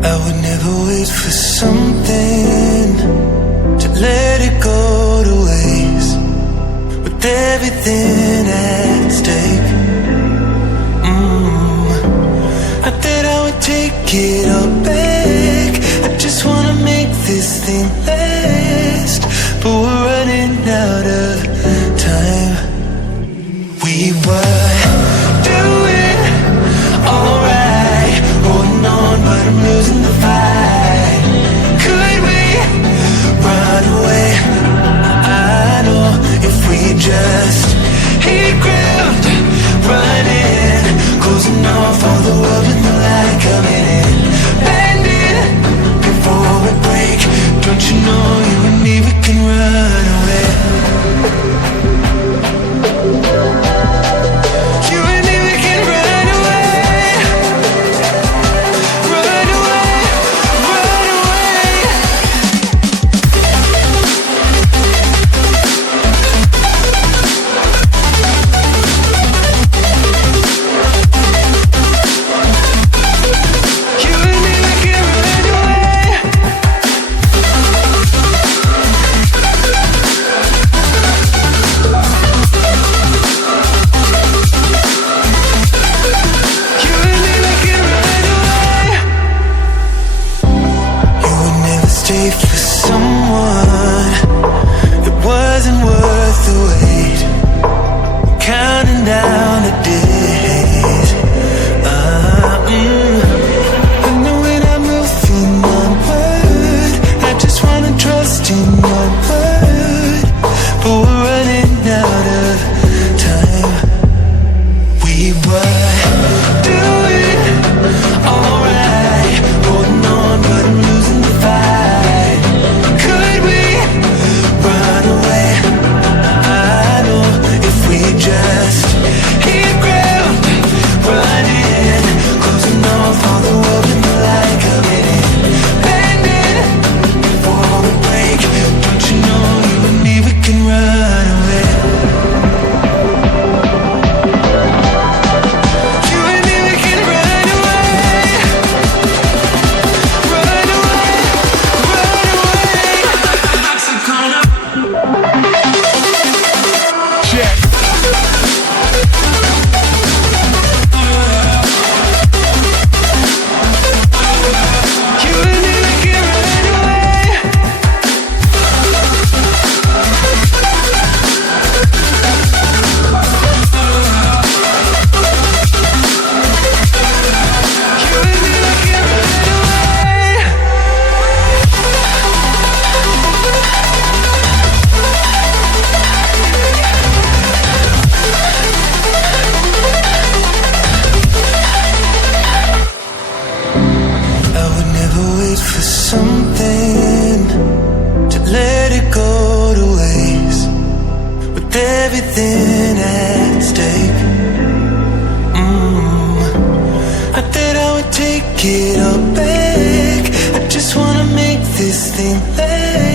I would never wait for something to let it go to waste, with everything at stake. I thought I would take it all back. I just wanna make this thing last, but we're running out of time. We were doing alright, holding on, but I'm losing the fight. Could we run away? I know if we just hit ground, running, closing off all the world with the light coming in, bending before we break. Don't you know you and me, we can run away. You and me, we can run away. Run away, run away. You and me, we can run away. You and me, we can run away. You would never stay for someone that wasn't worth the wait. Counting down the days. I know when I'm moving onward, I just wanna trust in your word, but we're running out of time. We were doing alright, holding on, but I'm losing the fight. Could we run away? I know if we just hit ground, running, closing off all the world with the light coming in, bending before we break. Don't you know you and me, we can run away. You and me, we can run away. Run away, run away. Check. You and me, we can run away. You and me, we can run away. I would never wait for something to let it go to waste, with everything at stake. I thought I would take it all back. I just wanna make this thing last,